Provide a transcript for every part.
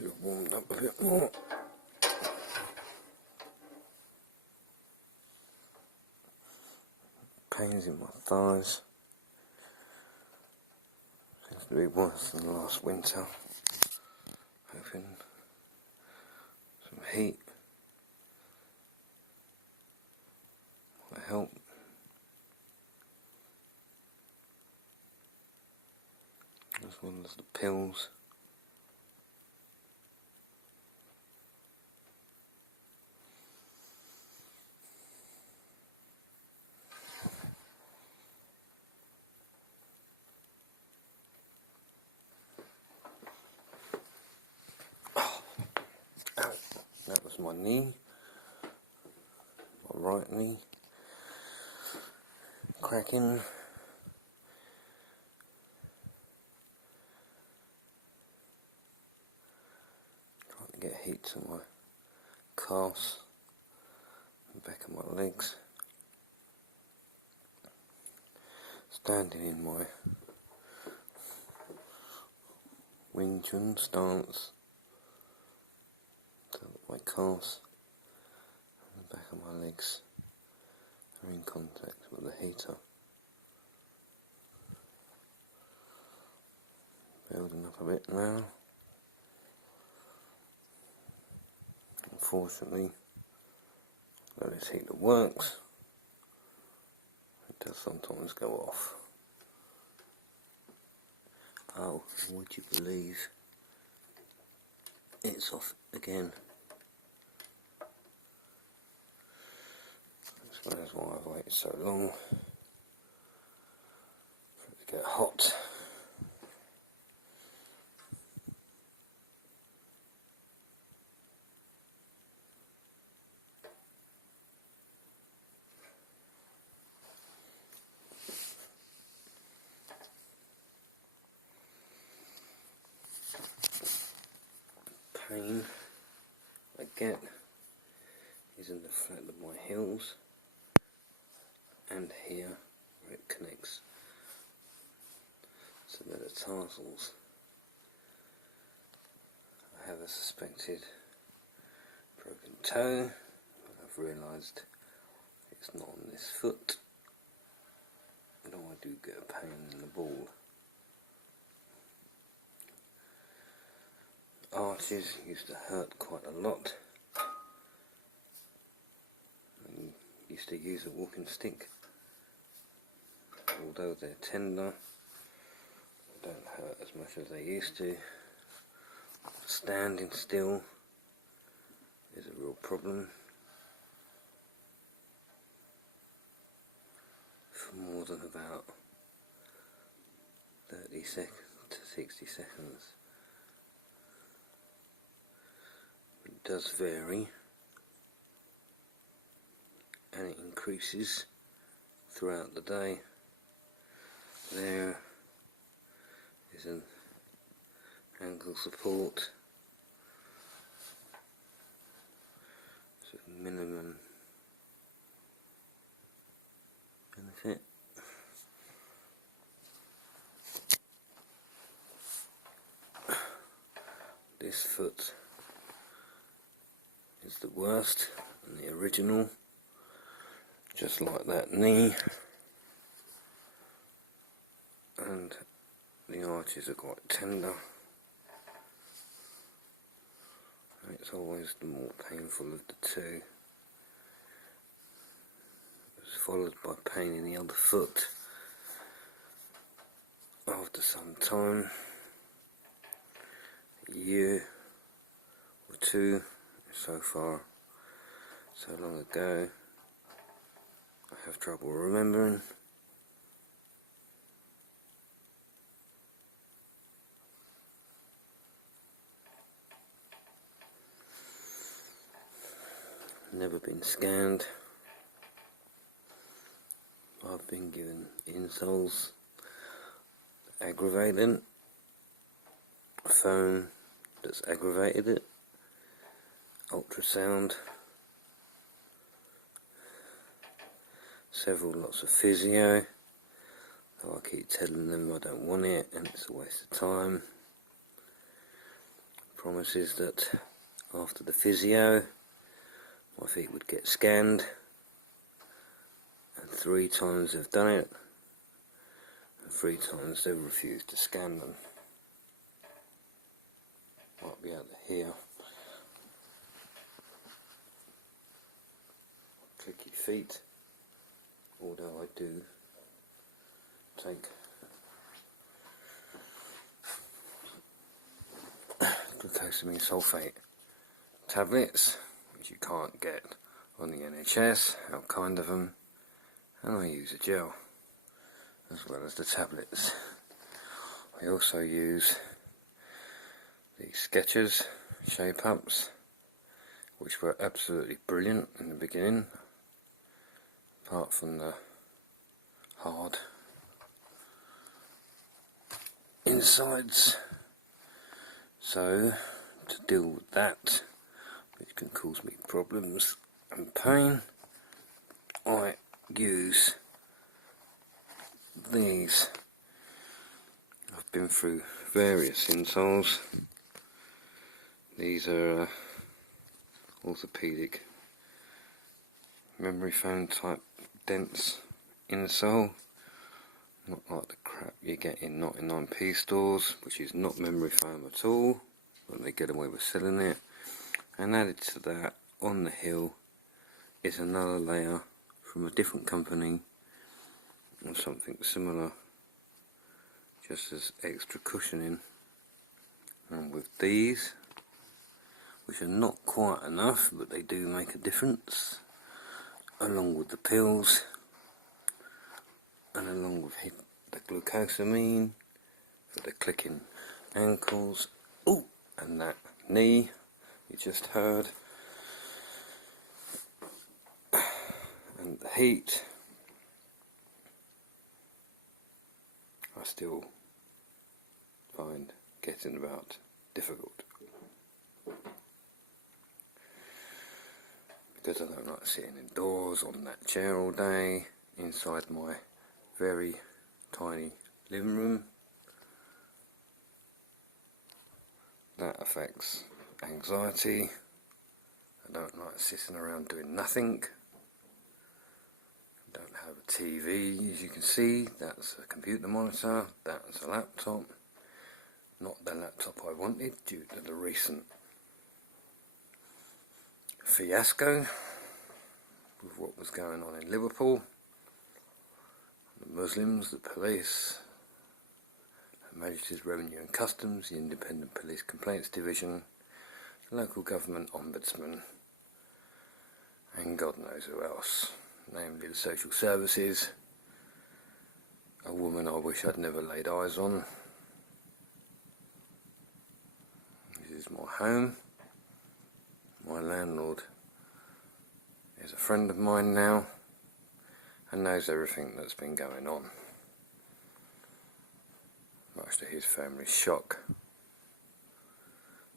Should have warmed up a bit more. Pains in my thighs. Seems to be worse than last winter. Hoping some heat might help. As well as the pills. That was my knee, my right knee, cracking. Trying to get heat to my calves and back of my legs. Standing in my Wing Chun stance. So that my calves and the back of my legs are in contact with the heater. Building up a bit now. Unfortunately, though this heater works, it does sometimes go off. Oh, would you believe it's off again? I suppose why I've waited so long for it to get hot. Pain I get is in the flat of my heels and here where it connects to the metatarsals. I have a suspected broken toe, but I've realised it's not on this foot, although I do get a pain in the ball. Arches used to hurt quite a lot. I used to use a walking stick. Although they're tender, they don't hurt as much as they used to. Standing still is a real problem. For more than about 30 seconds to 60 seconds. It does vary, and it increases throughout the day. There is an ankle support, sort of minimum benefit. This foot is the worst and the original, just like that knee, and the arches are quite tender, and it's always the more painful of the two. It's followed by pain in the other foot after some time, a year or two. So far, so long ago, I have trouble remembering. Never been scanned. I've been given insoles, aggravating, a phone that's aggravated it, ultrasound, lots of physio. I keep telling them I don't want it and it's a waste of time. promises that after the physio my feet would get scanned, and 3 times they've done it, and 3 times they've refused to scan them. Might be able to hear clicky feet, although I do take glucosamine sulfate tablets, which you can't get on the NHS, how kind of them, and I use a gel as well as the tablets. I also use the Skechers shape ups, which were absolutely brilliant in the beginning, apart from the hard insides. So to deal with that, which can cause me problems and pain, I use these. I've been through various insoles. These are orthopedic memory foam type dense insole, not like the crap you get in 99p stores, which is not memory foam at all, but they get away with selling it. And added to that, on the heel, is another layer from a different company or something similar, just as extra cushioning. And with these, which are not quite enough, but they do make a difference, along with the pills, and along with the glucosamine for the clicking ankles, oh, and that knee you just heard, and the heat, I still find getting about difficult, because I don't like sitting indoors on that chair all day inside my very tiny living room. That affects anxiety. I don't like sitting around doing nothing. I don't have a TV, as you can see. That's a computer monitor, that's a laptop. Not the laptop I wanted due to the recent fiasco with what was going on in Liverpool. The Muslims, the police, Her Majesty's Revenue and Customs, the Independent Police Complaints Division, the local government ombudsman, and God knows who else, namely the social services, a woman I wish I'd never laid eyes on. This is my home. My landlord is a friend of mine now and knows everything that's been going on, much to his family's shock.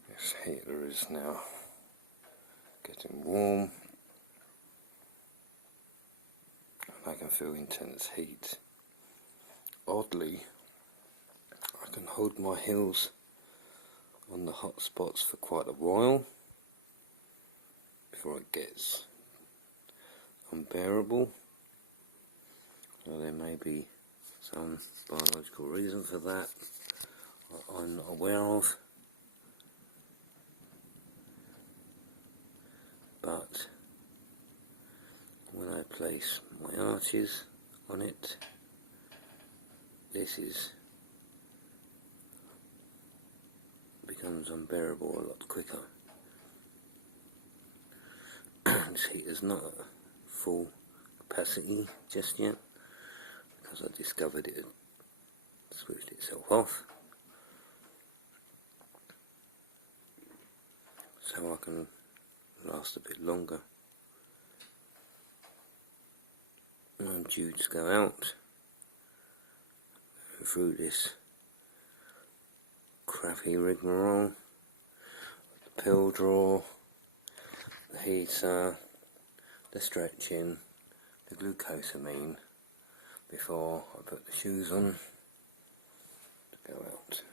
This heater is now getting warm, and I can feel intense heat. Oddly, I can hold my heels on the hot spots for quite a while before it gets unbearable. So there may be some biological reason for that I'm not aware of, but when I place my arches on it, this becomes unbearable a lot quicker. This heater's not at full capacity just yet, because I discovered it had switched itself off, so I can last a bit longer. I'm due to go out through this crappy rigmarole, the pill drawer, the heater, the stretching, the glucosamine, before I put the shoes on to go out.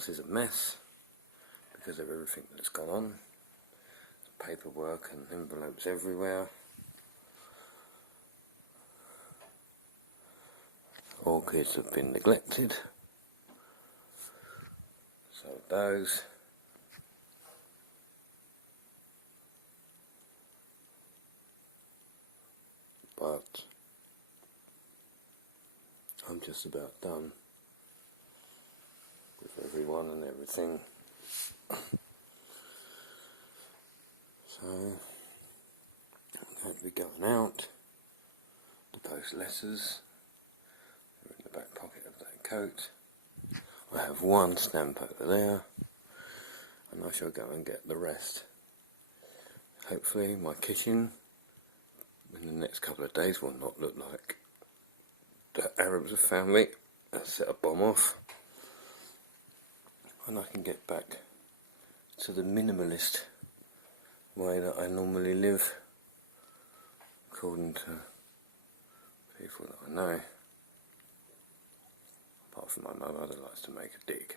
house is a mess because of everything that's gone on. Paperwork and envelopes everywhere. Orchids have been neglected. So those. But I'm just about done with everyone and everything. So I'm going to be going out to post letters. They're in the back pocket of that coat. I have one stamp over there, and I shall go and get the rest. Hopefully my kitchen in the next couple of days will not look like the Arabs have found me and set a bomb off, and I can get back to the minimalist way that I normally live, according to people that I know, apart from my mother that likes to make a dig.